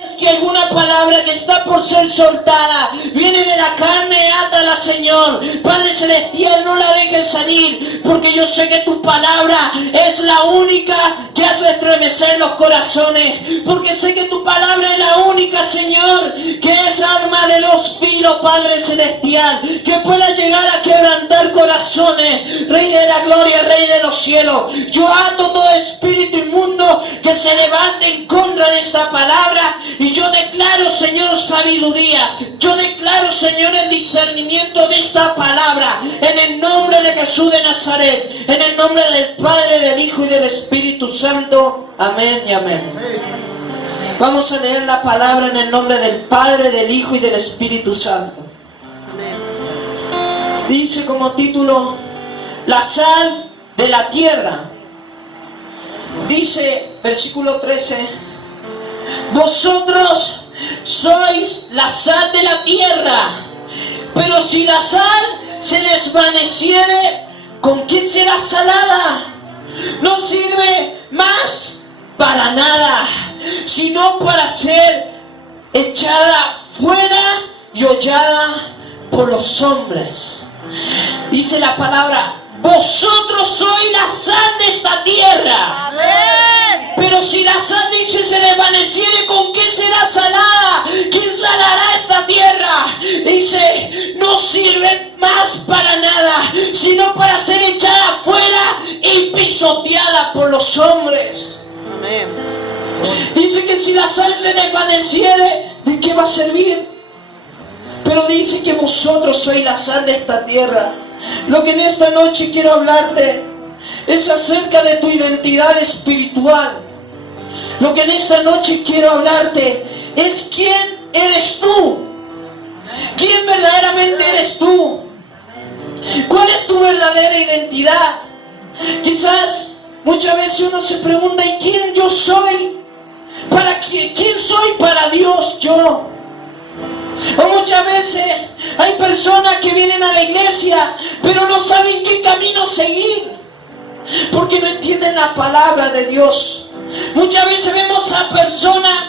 Es que alguna palabra que está por ser soltada viene de la carne, átala, Señor. Padre Celestial, no la dejes salir, porque yo sé que tu palabra es la única que hace estremecer los corazones. Porque sé que tu palabra es la única, Señor, que es arma de dos filos, Padre Celestial, que pueda llegar a quebrantar corazones. Rey de la gloria, Rey de los cielos, yo ato todo espíritu inmundo que se levante en contra de esta palabra. Y yo declaro, Señor, sabiduría. Yo declaro, Señor, el discernimiento de esta palabra. En el nombre de Jesús de Nazaret. En el nombre del Padre, del Hijo y del Espíritu Santo. Amén y amén. Vamos a leer la palabra en el nombre del Padre, del Hijo y del Espíritu Santo. Dice como título, la sal de la tierra. Dice, versículo 13. Vosotros sois la sal de la tierra, pero si la sal se desvaneciere, ¿con qué será salada? No sirve más para nada, sino para ser echada fuera y hollada por los hombres. Dice la palabra, vosotros sois la sal de esta tierra. Amén. Pero si la sal, dice, se desvaneciere, ¿con qué será salada? ¿Quién salará esta tierra? Dice, no sirve más para nada, sino para ser echada fuera y pisoteada por los hombres. Amén. Dice que si la sal se desvaneciere, ¿de qué va a servir? Pero dice que vosotros sois la sal de esta tierra. Lo que en esta noche quiero hablarte es acerca de tu identidad espiritual. Lo que en esta noche quiero hablarte es quién eres tú. ¿Quién verdaderamente eres tú? ¿Cuál es tu verdadera identidad? Quizás muchas veces uno se pregunta, ¿y quién yo soy? ¿Para quién soy para Dios yo? O muchas veces hay personas que vienen a la iglesia, pero no saben qué camino seguir, porque no entienden la palabra de Dios. Muchas veces vemos a personas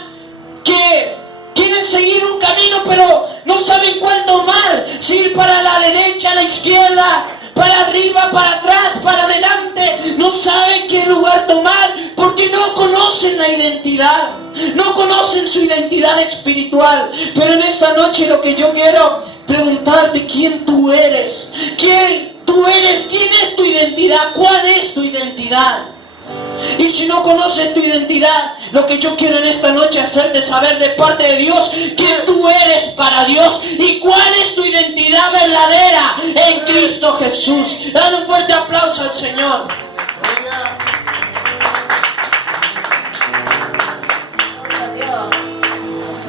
que quieren seguir un camino, pero no saben cuál tomar, si ir para la derecha, a la izquierda, para arriba, para atrás, para adelante. No saben qué lugar tomar, porque no conocen la identidad, no conocen su identidad espiritual. Pero en esta noche lo que yo quiero preguntarte, ¿quién tú eres? ¿Quién tú eres? ¿Quién es tu identidad? ¿Cuál es tu identidad? Y si no conoces tu identidad, lo que yo quiero en esta noche hacerte saber de parte de Dios, quién tú eres para Dios y cuál es tu identidad verdadera en Cristo Jesús. Dale un fuerte aplauso al Señor.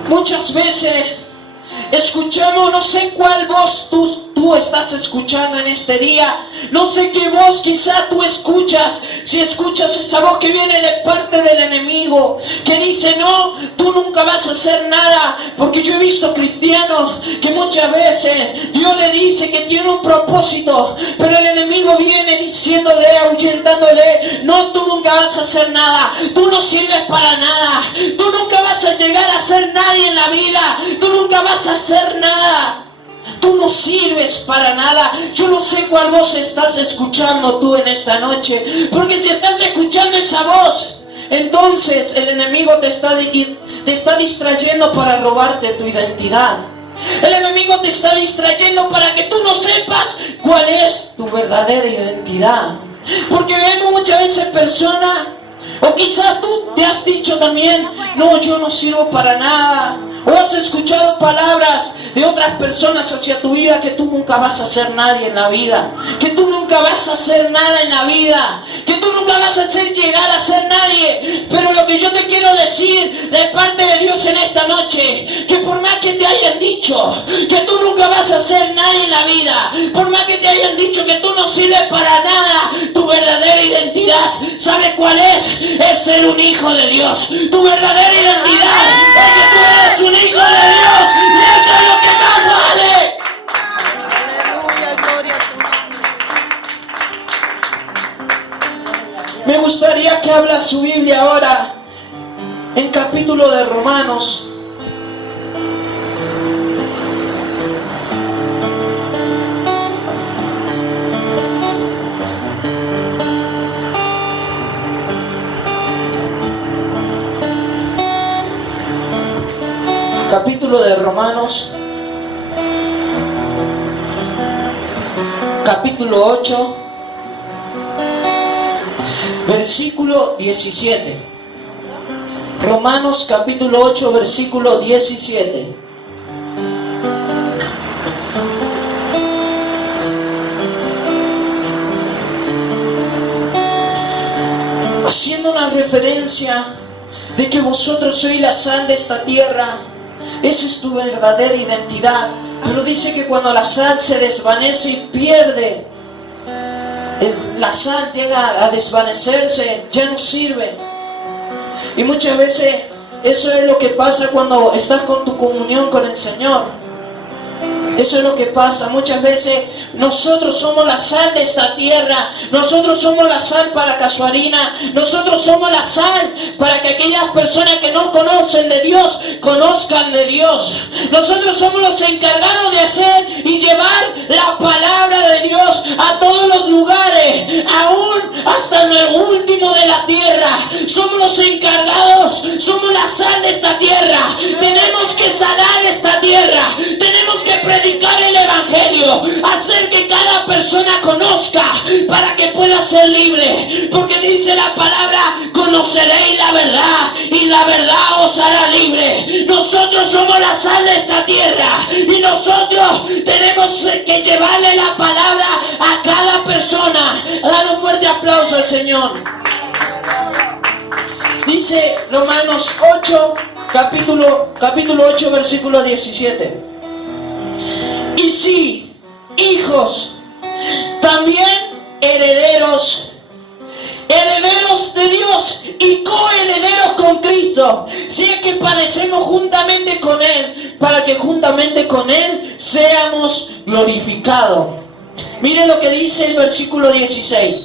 Muchas veces escuchamos, no sé cuál voz tú estás escuchando en este día. No sé qué voz quizá tú escuchas. Si escuchas esa voz que viene de parte del enemigo, que dice, no, tú nunca vas a hacer nada. Porque yo he visto cristianos que muchas veces Dios le dice que tiene un propósito, pero el enemigo viene diciéndole, ahuyentándole, no, tú nunca vas a hacer nada. Tú no sirves para nada. Tú nunca vas a llegar a ser nadie en la vida. Tú nunca vas a hacer nada. Tú no sirves para nada. Yo no sé cuál voz estás escuchando tú en esta noche, porque si estás escuchando esa voz, entonces el enemigo te está distrayendo para robarte tu identidad. El enemigo te está distrayendo para que tú no sepas cuál es tu verdadera identidad. Porque vemos muchas veces personas, o quizás tú te has dicho también, no, yo no sirvo para nada. O has escuchado palabras de otras personas hacia tu vida, que tú nunca vas a ser nadie en la vida, que tú nunca vas a hacer nada en la vida, que tú nunca vas a llegar a ser nadie. Pero lo que yo te quiero decir de parte de Dios en esta noche, que por más que te hayan dicho que tú nunca vas a ser nadie en la vida, por más que te hayan dicho que tú no sirves para nada, tu verdadera identidad, ¿sabes cuál es? Es ser un hijo de Dios. Tu verdadera identidad es que tú eres un hijo de Dios, y eso es lo que más vale. Aleluya, gloria a tu nombre. Me gustaría que habla su Biblia ahora en capítulo de Romanos, capítulo de Romanos, capítulo 8, versículo 17. Romanos capítulo 8, versículo 17. Haciendo una referencia de que vosotros sois la sal de esta tierra. Esa es tu verdadera identidad. Pero dice que cuando la sal se desvanece y pierde, la sal llega a desvanecerse, ya no sirve. Y muchas veces eso es lo que pasa cuando estás con tu comunión con el Señor. Eso es lo que pasa. Muchas veces nosotros somos la sal de esta tierra. Nosotros somos la sal para Casuarina. Nosotros somos la sal para que aquellas personas que no conocen de Dios, conozcan de Dios. Nosotros somos los encargados de hacer y llevar la palabra de Dios a todos los lugares, aún hasta lo último de la tierra. Somos los encargados, somos la sal de esta tierra. Tenemos que sanar esta tierra. Tenemos que predicar el evangelio, hacer que cada persona conozca para que pueda ser libre, porque dice la palabra: conoceréis la verdad y la verdad os hará libre. Nosotros somos la sal de esta tierra y nosotros tenemos que llevarle la palabra a cada persona. Dale un fuerte aplauso al Señor. Dice Romanos 8, capítulo 8, versículo 17. Y sí, hijos, también herederos, herederos de Dios y coherederos con Cristo, si es que padecemos juntamente con Él, para que juntamente con Él seamos glorificados. Mire lo que dice el versículo 16.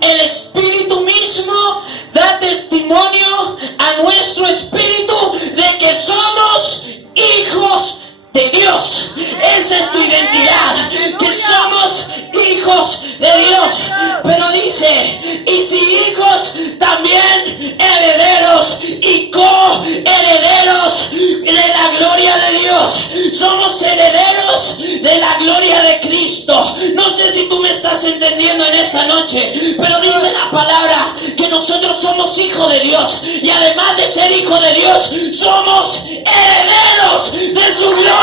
El Espíritu mismo da testimonio a nuestro espíritu de que somos hijos de Dios. Esa es tu identidad, que somos hijos de Dios. Pero dice: y si hijos, también herederos y coherederos de la gloria de Dios. Somos herederos de la gloria de Cristo. No sé si tú me estás entendiendo en esta noche, pero dice la palabra que nosotros somos hijos de Dios, y además de ser hijos de Dios, somos herederos de su gloria.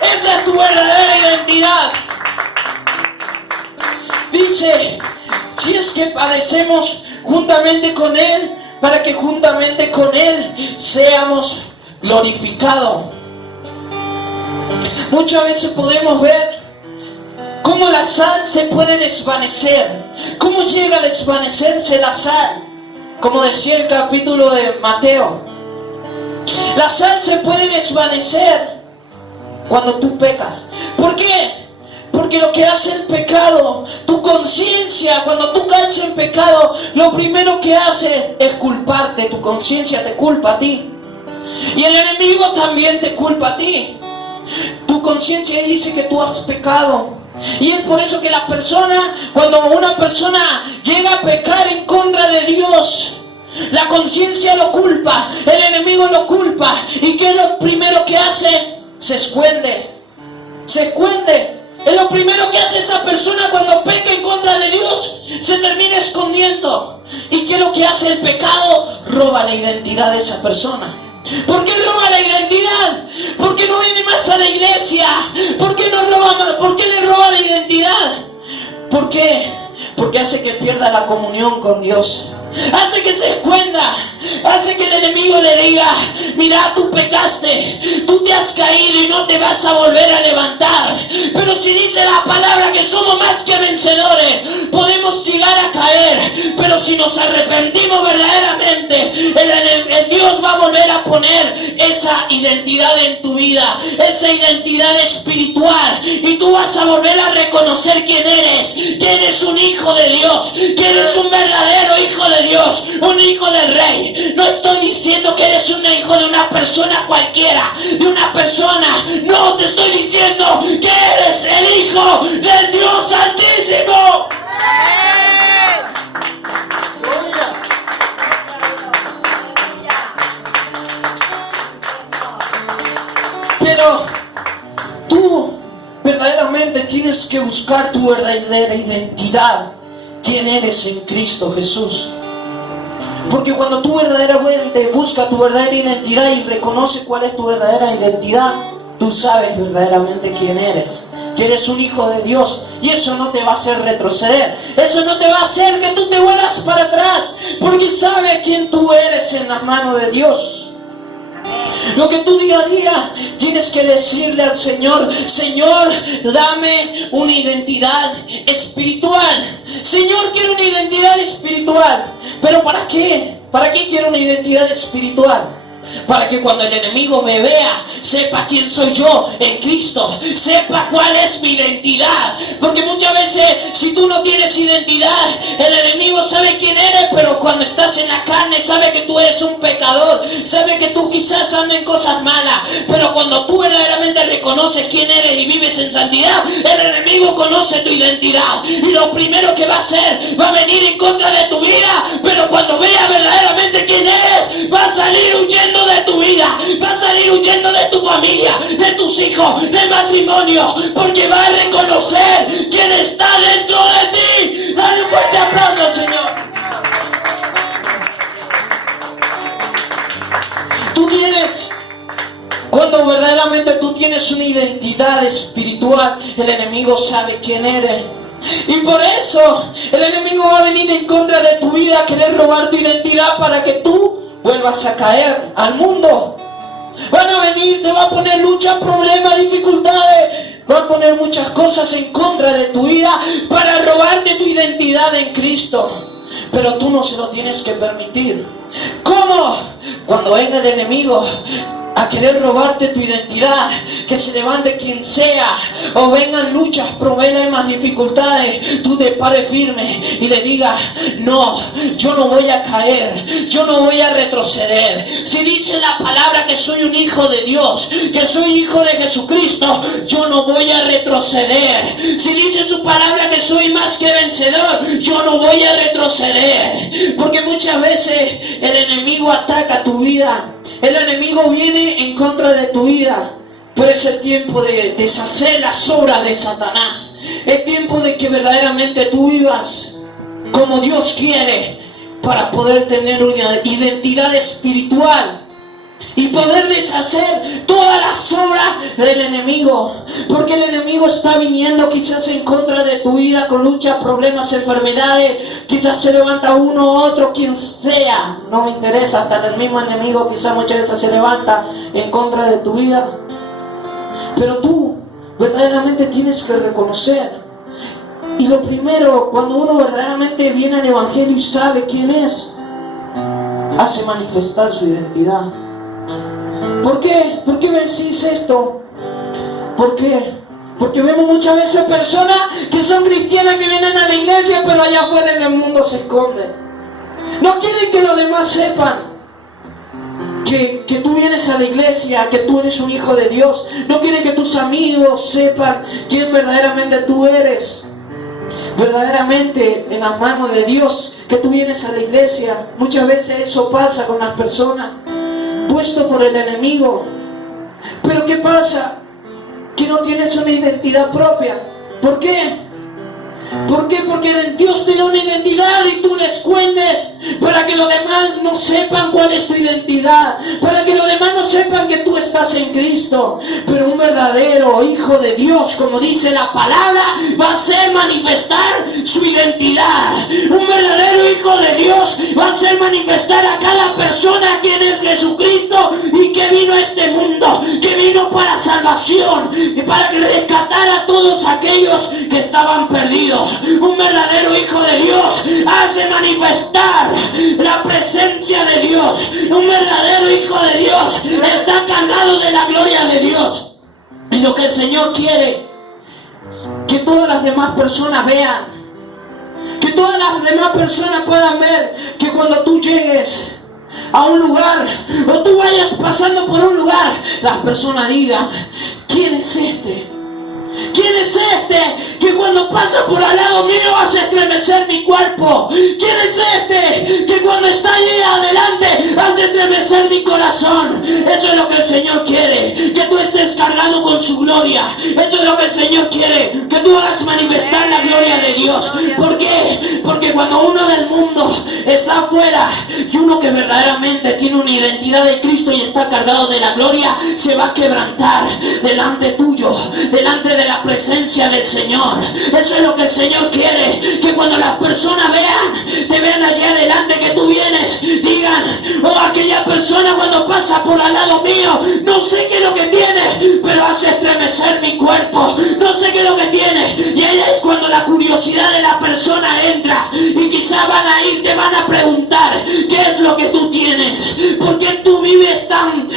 Esa es tu verdadera identidad. Dice: si es que padecemos juntamente con Él, para que juntamente con Él seamos glorificados. Muchas veces podemos ver cómo la sal se puede desvanecer. ¿Cómo llega a desvanecerse la sal? Como decía el capítulo de Mateo, la sal se puede desvanecer cuando tú pecas. ¿Por qué? Porque lo que hace el pecado, tu conciencia, cuando tú caes en pecado, lo primero que hace es culparte. Tu conciencia te culpa a ti. Y el enemigo también te culpa a ti. Tu conciencia dice que tú has pecado. Y es por eso que la persona, cuando una persona llega a pecar en contra de Dios, la conciencia lo culpa, el enemigo lo culpa. ¿Y qué es lo primero que hace? Se esconde. Se esconde. Es lo primero que hace esa persona cuando peca en contra de Dios. Se termina escondiendo. ¿Y qué es lo que hace el pecado? Roba la identidad de esa persona. ¿Por qué roba la identidad? ¿Por qué no viene más a la iglesia? ¿Por qué le roba la identidad? ¿Por qué? Porque hace que pierda la comunión con Dios. Hace que se esconda. Hace que el enemigo le diga: mira, tú pecaste, tú te has caído y no te vas a volver a levantar. Pero si dice la palabra que somos más que vencedores, podemos llegar a caer, pero si nos arrepentimos verdaderamente, el Dios va a volver a poner esa identidad en tu vida, esa identidad espiritual, y tú vas a volver a reconocer quién eres, que eres un hijo de Dios, que eres un verdadero hijo de Dios, un hijo del Rey. No estoy diciendo que eres un hijo de una persona cualquiera, de una persona. No, te estoy diciendo que eres el hijo del Dios Altísimo. Pero tú verdaderamente tienes que buscar tu verdadera identidad. ¿Quién eres en Cristo Jesús? Porque cuando tú verdaderamente buscas tu verdadera identidad y reconoces cuál es tu verdadera identidad, tú sabes verdaderamente quién eres. Que eres un hijo de Dios. Y eso no te va a hacer retroceder. Eso no te va a hacer que tú te vuelvas para atrás. Porque sabes quién tú eres en las manos de Dios. Lo que tú día a día tienes que decirle al Señor: Señor, dame una identidad espiritual. Señor, quiero una identidad espiritual. ¿Pero para qué? ¿Para qué quiero una identidad espiritual? Para que cuando el enemigo me vea, sepa quién soy yo en Cristo, sepa cuál es mi identidad. Porque muchas veces, si tú no tienes identidad, el enemigo sabe quién eres, pero cuando estás en la carne sabe que tú eres un pecador, sabe que tú quizás andas en cosas malas. Pero cuando tú verdaderamente reconoces quién eres y vives en santidad, el enemigo conoce tu identidad, y lo primero que va a hacer, va a venir en contra de tu vida. Pero cuando vea verdaderamente quién eres, va a salir huyendo de tu vida, va a salir huyendo de tu familia, de tus hijos, del matrimonio, porque va a reconocer quién está dentro de ti. Dale un fuerte aplauso al Señor. Tú tienes, cuando verdaderamente tú tienes una identidad espiritual, el enemigo sabe quién eres. Y por eso el enemigo va a venir en contra de tu vida, a querer robar tu identidad para que tú vuelvas a caer al mundo. Van a venir, te va a poner luchas, problemas, dificultades, va a poner muchas cosas en contra de tu vida para robarte tu identidad en Cristo. Pero tú no se lo tienes que permitir. ¿Cómo? Cuando venga el enemigo a querer robarte tu identidad, que se levante quien sea, o vengan luchas, problemas, dificultades, tú te pares firme y le digas: no, yo no voy a caer, yo no voy a retroceder. Si dice la palabra que soy un hijo de Dios, que soy hijo de Jesucristo, yo no voy a retroceder. Si dice su palabra que soy más que vencedor, yo no voy a retroceder. Porque muchas veces el enemigo ataca tu vida, el enemigo viene en contra de tu vida. Pero es el tiempo de deshacer las obras de Satanás. Es tiempo de que verdaderamente tú vivas como Dios quiere, para poder tener una identidad espiritual y poder deshacer todas las obras del enemigo. Porque el enemigo está viniendo quizás en contra de tu vida con luchas, problemas, enfermedades. Quizás se levanta uno u otro, quien sea, no me interesa, hasta el mismo enemigo quizás muchas veces se levanta en contra de tu vida. Pero tú verdaderamente tienes que reconocer. Y lo primero, cuando uno verdaderamente viene al evangelio y sabe quién es, hace manifestar su identidad. ¿Por qué? ¿Por qué me decís esto? ¿Por qué? Porque vemos muchas veces personas que son cristianas, que vienen a la iglesia, pero allá afuera en el mundo se esconden. No quieren que los demás sepan que tú vienes a la iglesia, que tú eres un hijo de Dios. No quieren que tus amigos sepan quién verdaderamente tú eres. Verdaderamente en las manos de Dios, que tú vienes a la iglesia. Muchas veces eso pasa con las personas, puesto por el enemigo. Pero ¿qué pasa? Que no tienes una identidad propia. ¿Por qué? ¿Por qué? Porque Dios te da una identidad y tú la escondes para que los demás no sepan cuál es tu identidad, para que los demás no sepan que tú estás en Cristo. Pero un verdadero hijo de Dios, como dice la palabra, va a hacer manifestar su identidad. Un verdadero hijo de Dios va a hacer manifestar a cada persona quién es Jesucristo y que vino a este mundo, que vino para salvación y para rescatar a todos aquellos que estaban perdidos. Un verdadero hijo de Dios hace manifestar la presencia de Dios. Un verdadero hijo de Dios está cargado de la gloria de Dios. Y lo que el Señor quiere, que todas las demás personas vean, que todas las demás personas puedan ver, que cuando tú llegues a un lugar o tú vayas pasando por un lugar, las personas digan: ¿quién es este? ¿Quién es este que cuando pasa por al lado mío hace estremecer mi cuerpo? ¿Quién es este que cuando está allí adelante hace estremecer mi corazón? Eso es lo que el Señor quiere, que tú estés cargado gloria. Eso es lo que el Señor quiere, que tú hagas manifestar la gloria de Dios. ¿Por qué? Porque cuando uno del mundo está afuera y uno que verdaderamente tiene una identidad de Cristo y está cargado de la gloria, se va a quebrantar delante tuyo, delante de la presencia del Señor. Eso es lo que el Señor quiere, que cuando las personas te vean allá adelante que tú vienes, digan: oh, aquella persona cuando pasa por al lado mío, no sé qué es lo que tiene, pero hace estremecer mi cuerpo, no sé qué es lo que tiene. Y ahí es cuando la curiosidad de la persona entra, y quizás te van a preguntar: ¿qué es lo que tú tienes? ¿Por qué tú vives tan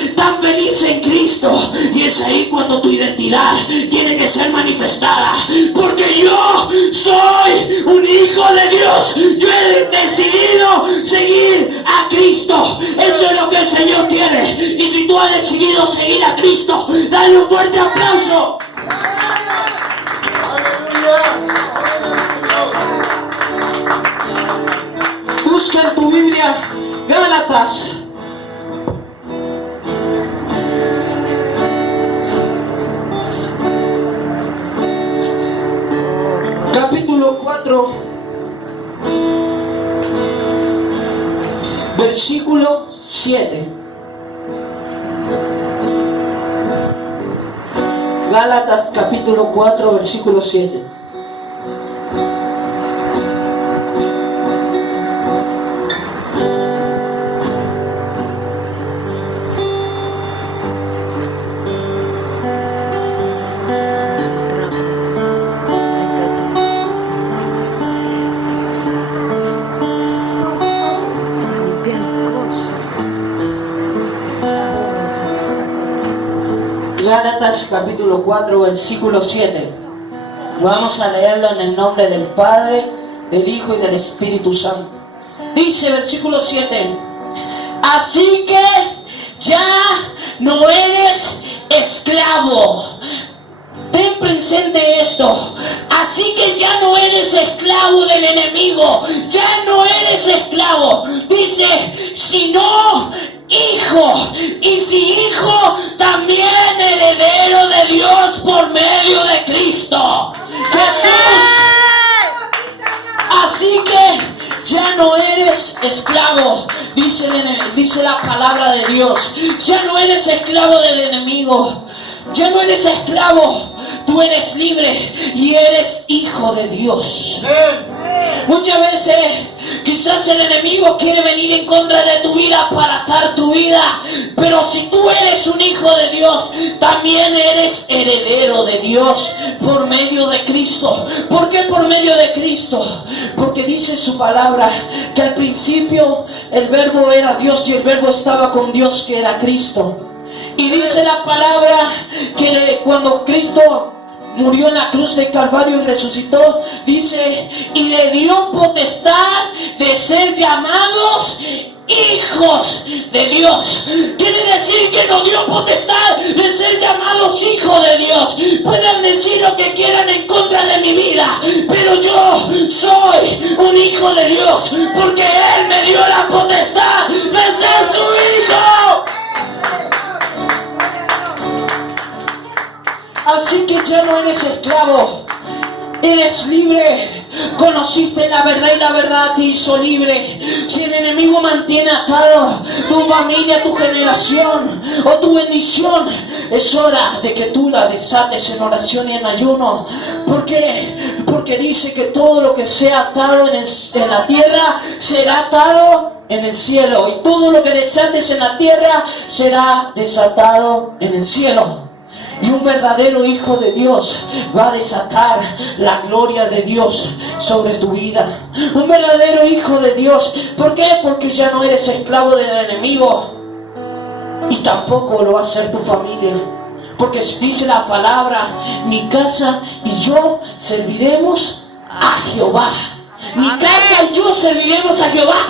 feliz en Cristo? Y es ahí cuando tu identidad tiene que ser manifestada, porque yo soy un hijo de Dios. Yo he decidido seguir a Cristo. Eso es lo que el Señor quiere. Y si tú has decidido seguir a Cristo, dale un fuerte aplauso. Busca en tu Biblia Gálatas capítulo 4, versículo 7. Gálatas capítulo 4, versículo 7. Gálatas capítulo 4, versículo 7. Vamos a leerlo en el nombre del Padre, del Hijo y del Espíritu Santo. Dice versículo 7: así que ya no eres esclavo. Ten presente esto. Así que ya no eres esclavo del enemigo. Ya no eres esclavo. Dice, sino hijo. Y si hijo, también heredero de Dios por medio de Cristo Jesús. Así que ya no eres esclavo, dice la palabra de Dios. Ya no eres esclavo del enemigo. Ya no eres esclavo. Tú eres libre y eres hijo de Dios. Muchas veces quizás el enemigo quiere venir en contra de tu vida para atar tu vida, pero si tú eres un hijo de Dios, también eres heredero de Dios por medio de Cristo. ¿Por qué por medio de Cristo? Porque dice su palabra que al principio el verbo era Dios y el verbo estaba con Dios, que era Cristo. Y dice la palabra que cuando Cristo murió en la cruz de Calvario y resucitó, dice, y le dio potestad de ser llamados hijos de Dios. Quiere decir que nos dio potestad de ser llamados hijos de Dios. Pueden decir lo que quieran en contra de mi vida, pero yo soy un hijo de Dios, porque Él me dio la potestad de ser su hijo. Así que ya no eres esclavo, eres libre. Conociste la verdad y la verdad te hizo libre. Si el enemigo mantiene atado tu familia, tu generación o tu bendición, es hora de que tú la desates en oración y en ayuno. ¿Por qué? Porque dice que todo lo que sea atado en la tierra será atado en el cielo, y todo lo que desates en la tierra será desatado en el cielo. Y un verdadero hijo de Dios va a desatar la gloria de Dios sobre tu vida. Un verdadero hijo de Dios. ¿Por qué? Porque ya no eres esclavo del enemigo. Y tampoco lo va a ser tu familia. Porque dice la palabra, mi casa y yo serviremos a Jehová. Mi casa y yo serviremos a Jehová.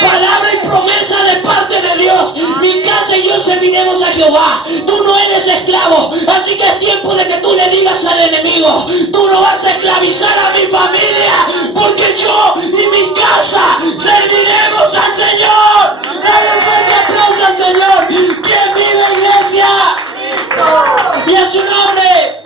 Palabra y promesa de parte de Dios. Mi casa y yo serviremos a Jehová. Tú no eres esclavo, así que es tiempo de que tú le digas al enemigo, tú no vas a esclavizar a mi familia, porque yo y mi casa serviremos al Señor. Dale un fuerte aplauso al Señor. ¿Quién vive, iglesia? Y a su nombre.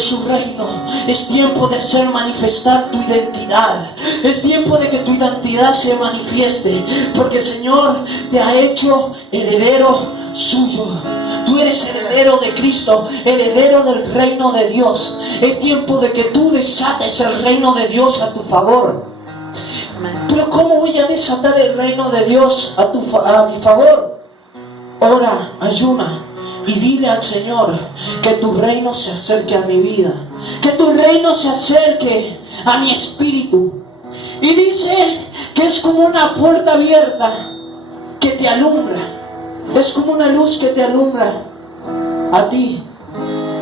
su reino. Es tiempo de hacer manifestar tu identidad. Es tiempo de que tu identidad se manifieste, porque el Señor te ha hecho heredero suyo. Tú eres heredero de Cristo, heredero del reino de Dios. Es tiempo de que tú desates el reino de Dios a tu favor. Pero ¿cómo voy a desatar el reino de Dios a mi favor? Ora, ayuna y dile al Señor que tu reino se acerque a mi vida, que tu reino se acerque a mi espíritu. Y dice que es como una puerta abierta que te alumbra, es como una luz que te alumbra a ti.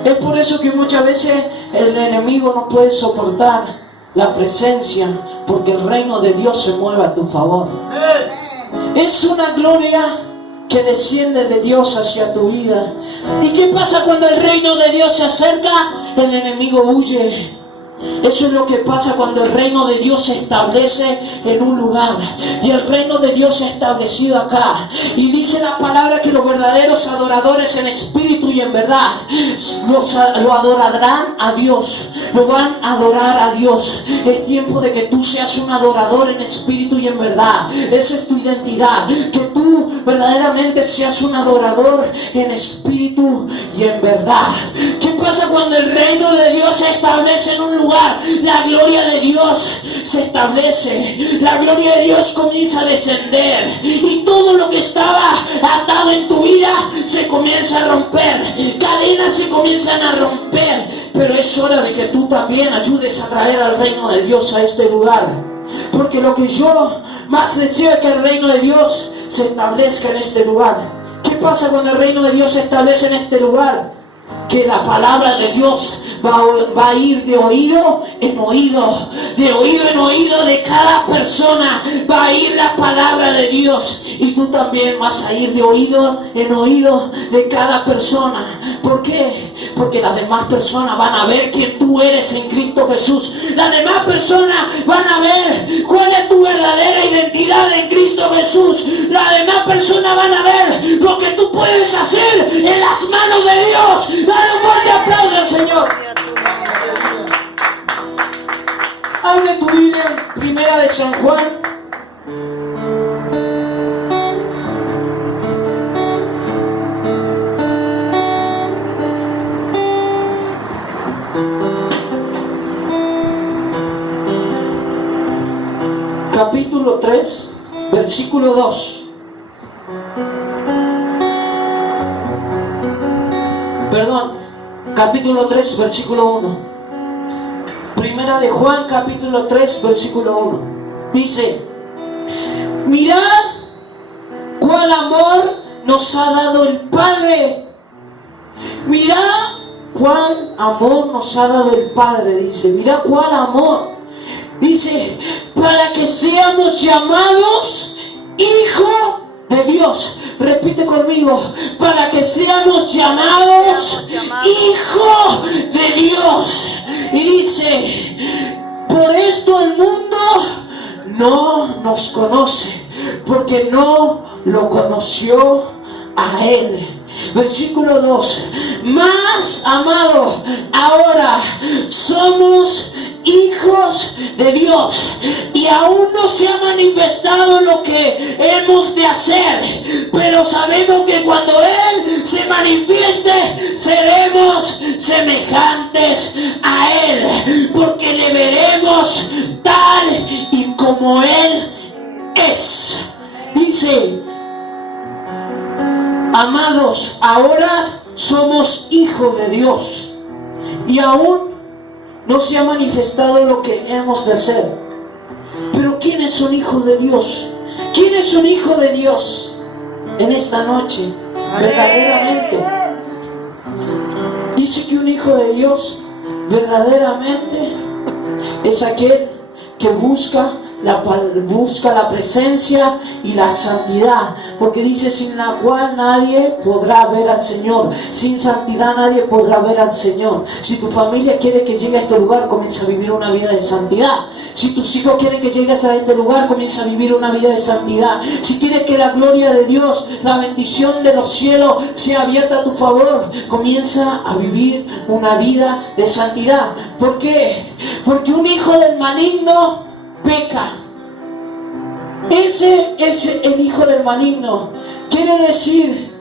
Es por eso que muchas veces el enemigo no puede soportar la presencia, porque el reino de Dios se mueve a tu favor. Es una gloria que desciende de Dios hacia tu vida. ¿Y qué pasa cuando el reino de Dios se acerca? El enemigo huye. Eso es lo que pasa cuando el reino de Dios se establece en un lugar. Y el reino de Dios se ha establecido acá. Y dice la palabra que los verdaderos adoradores en espíritu y en verdad lo adorarán a Dios. Lo van a adorar a Dios. Es tiempo de que tú seas un adorador en espíritu y en verdad. Esa es tu identidad. Que tú verdaderamente seas un adorador en espíritu y en verdad. ¿Qué pasa cuando el reino de Dios se establece en un lugar? La gloria de Dios se establece, la gloria de Dios comienza a descender y todo lo que estaba atado en tu vida se comienza a romper, cadenas se comienzan a romper. Pero es hora de que tú también ayudes a traer al reino de Dios a este lugar, porque lo que yo más deseo es que el reino de Dios se establezca en este lugar. ¿Qué pasa cuando el reino de Dios se establece en este lugar? Que la palabra de Dios va a ir de oído en oído, de oído en oído de cada persona. Va a ir la palabra de Dios y tú también vas a ir de oído en oído de cada persona. ¿Por qué? Porque las demás personas van a ver quién tú eres en Cristo Jesús. Las demás personas van a ver cuál es tu verdadera identidad en Cristo Jesús. Las demás personas van a ver lo que tú puedes hacer en las manos de Dios. Dale un fuerte aplauso al Señor. Abre tu Biblia, Primera de San Juan. Capítulo 3, versículo 2. Perdón, capítulo 3, versículo 1. Primera de Juan, capítulo 3, versículo 1. Dice: mirad cuál amor nos ha dado el Padre. Mirad cuál amor nos ha dado el Padre. Dice, mirad cuál amor. Dice, para que seamos llamados hijo de Dios. Repite conmigo, para que seamos llamados hijo de Dios. Y dice, por esto el mundo no nos conoce, porque no lo conoció a Él. Versículo 2. Más amado, ahora somos hijos de Dios y aún no se ha manifestado lo que hemos de hacer, pero sabemos que cuando Él se manifieste seremos semejantes a Él, porque le veremos tal y como Él es. Dice, amados, ahora somos hijos de Dios y aún no se ha manifestado lo que hemos de hacer. Pero ¿quiénes son hijos de Dios? ¿Quiénes son hijos de Dios en esta noche? Verdaderamente. Dice que un hijo de Dios verdaderamente es aquel que busca busca la presencia y la santidad, porque dice: sin la cual nadie podrá ver al Señor. Sin santidad nadie podrá ver al Señor. Si tu familia quiere que llegue a este lugar, comienza a vivir una vida de santidad. Si tus hijos quieren que llegues a este lugar, comienza a vivir una vida de santidad. Si quieres que la gloria de Dios, la bendición de los cielos sea abierta a tu favor, comienza a vivir una vida de santidad. ¿Por qué? Porque un hijo del maligno peca. Ese es el hijo del maligno. Quiere decir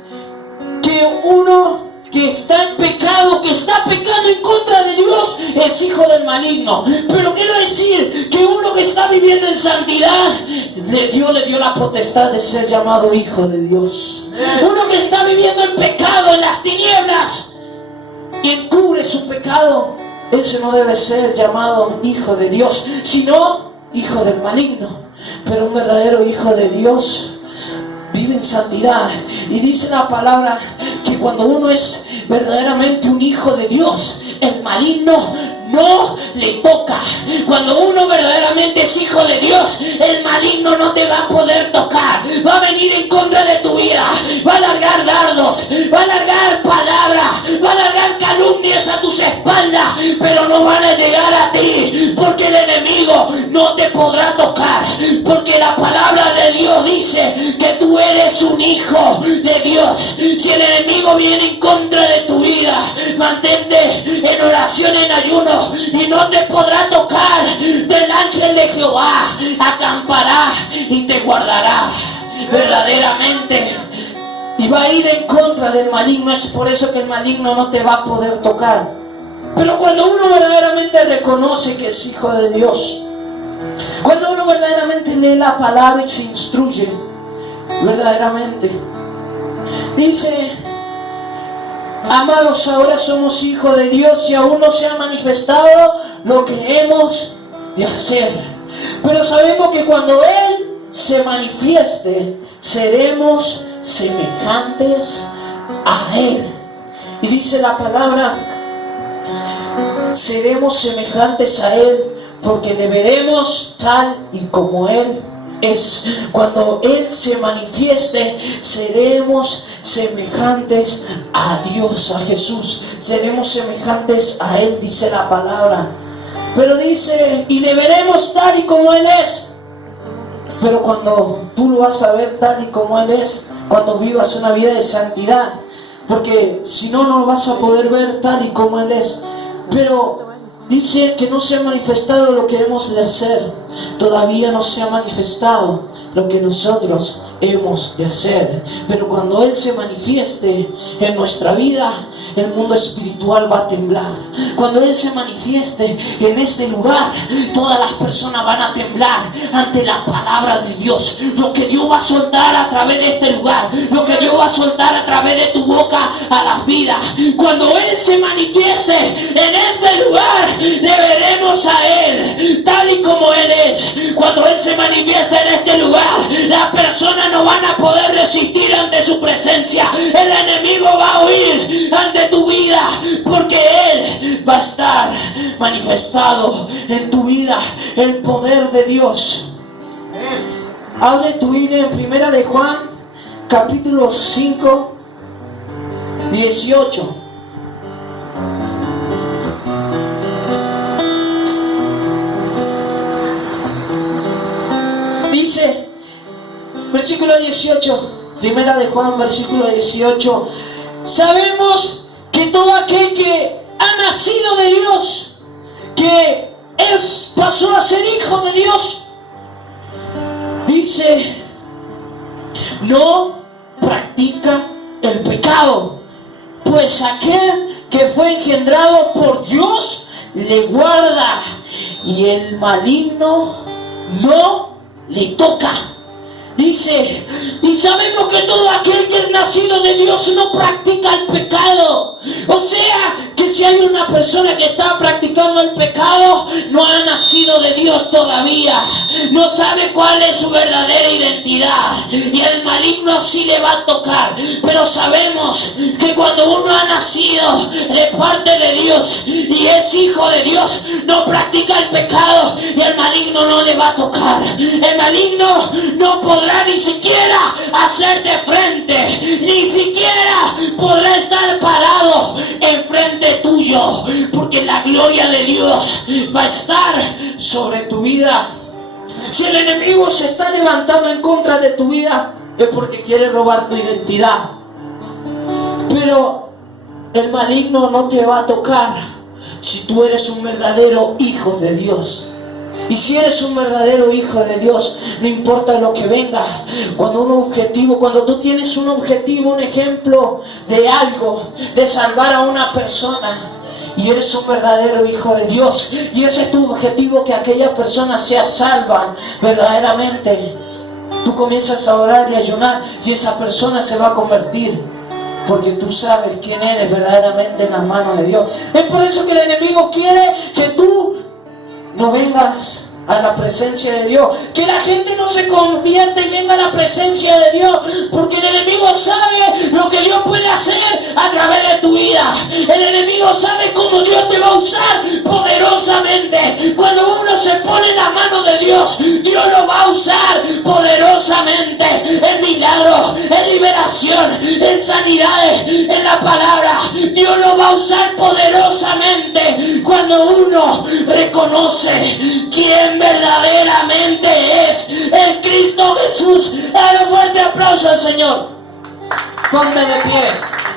que uno que está en pecado, que está pecando en contra de Dios, es hijo del maligno. Pero quiero decir que uno que está viviendo en santidad, Dios le dio la potestad de ser llamado hijo de Dios. Uno que está viviendo en pecado, en las tinieblas, y encubre su pecado, ese no debe ser llamado hijo de Dios, sino hijo del maligno. Pero un verdadero hijo de Dios vive en santidad. Y dice la palabra que cuando uno es verdaderamente un hijo de Dios, el maligno no le toca. Cuando uno verdaderamente es hijo de Dios, el maligno no te va a poder tocar. Va a venir en contra de tu vida, va a largar dardos, va a largar palabras, va a largar calumnias a tus espaldas, pero no van a llegar a ti, porque el enemigo no te podrá tocar, porque la palabra de Dios dice que tú eres un hijo de Dios. Si el enemigo viene en contra de tu vida, mantente en oración, en ayuno, y no te podrá tocar. Del ángel de Jehová acampará y te guardará verdaderamente, y va a ir en contra del maligno. Es por eso que el maligno no te va a poder tocar. Pero cuando uno verdaderamente reconoce que es hijo de Dios, cuando uno verdaderamente lee la palabra y se instruye verdaderamente, dice: amados, ahora somos hijos de Dios y aún no se ha manifestado lo que hemos de hacer. Pero sabemos que cuando Él se manifieste, seremos semejantes a Él. Y dice la palabra: seremos semejantes a Él, porque le veremos tal y como Él es. Cuando Él se manifieste, seremos semejantes a Dios, a Jesús. Seremos semejantes a Él, dice la palabra. Pero dice: y le veremos tal y como Él es. Pero cuando tú lo vas a ver tal y como Él es, cuando vivas una vida de santidad, porque si no, no lo vas a poder ver tal y como Él es. Pero dice que no se ha manifestado lo que hemos de hacer. Todavía no se ha manifestado lo que nosotros hemos de hacer. Pero cuando Él se manifieste en nuestra vida, el mundo espiritual va a temblar. Cuando Él se manifieste en este lugar, todas las personas van a temblar ante la palabra de Dios. Lo que Dios va a soltar a través de este lugar, lo que Dios va a soltar a través de tu boca a las vidas. Cuando Él se manifieste en este lugar, le veremos a Él tal y como Él es. Cuando Él se manifieste en este lugar, las personas no van a poder resistir ante su presencia. El enemigo va a huir ante tu vida, porque Él va a estar manifestado en tu vida, el poder de Dios. Abre tu Biblia en Primera de Juan, capítulo 5, 18. Dice, versículo 18, Primera de Juan, versículo 18: sabemos que todo aquel que ha nacido de Dios, que pasó a ser hijo de Dios, dice, no practica el pecado, pues aquel que fue engendrado por Dios le guarda, y el maligno no le toca. Dice, y sabemos que todo aquel que es nacido de Dios no practica el pecado. O sea, que si hay una persona que está practicando el pecado, no ha nacido de Dios todavía, no sabe cuál es su verdadera identidad, y el maligno sí le va a tocar. Pero sabemos que cuando uno ha nacido de parte de Dios y es hijo de Dios, no practica el pecado y el maligno no le va a tocar. El maligno no podrá ni siquiera hacerte frente, ni siquiera podrá estar parado enfrente tuyo, porque la gloria de Dios va a estar sobre tu vida. Si el enemigo se está levantando en contra de tu vida, es porque quiere robar tu identidad. Pero el maligno no te va a tocar si tú eres un verdadero hijo de Dios. Y si eres un verdadero hijo de Dios, no importa lo que venga. Cuando tú tienes un objetivo, un ejemplo de algo, de salvar a una persona, y eres un verdadero hijo de Dios, y ese es tu objetivo, que aquella persona sea salva verdaderamente, tú comienzas a orar y a ayunar, y esa persona se va a convertir, porque tú sabes quién eres verdaderamente en las manos de Dios. Es por eso que el enemigo quiere que tú no vengas a la presencia de Dios, que la gente no se convierta y venga a la presencia de Dios, porque el enemigo sabe lo que Dios puede hacer a través de tu vida. El enemigo sabe cómo Dios te va a usar poderosamente. Cuando uno se pone en la mano de Dios, Dios lo va a usar poderosamente en milagros, en liberación, en sanidades, en la palabra. Dios lo va a usar poderosamente cuando uno reconoce quién verdaderamente es el Cristo Jesús. Dale un fuerte aplauso al Señor. Ponte de pie.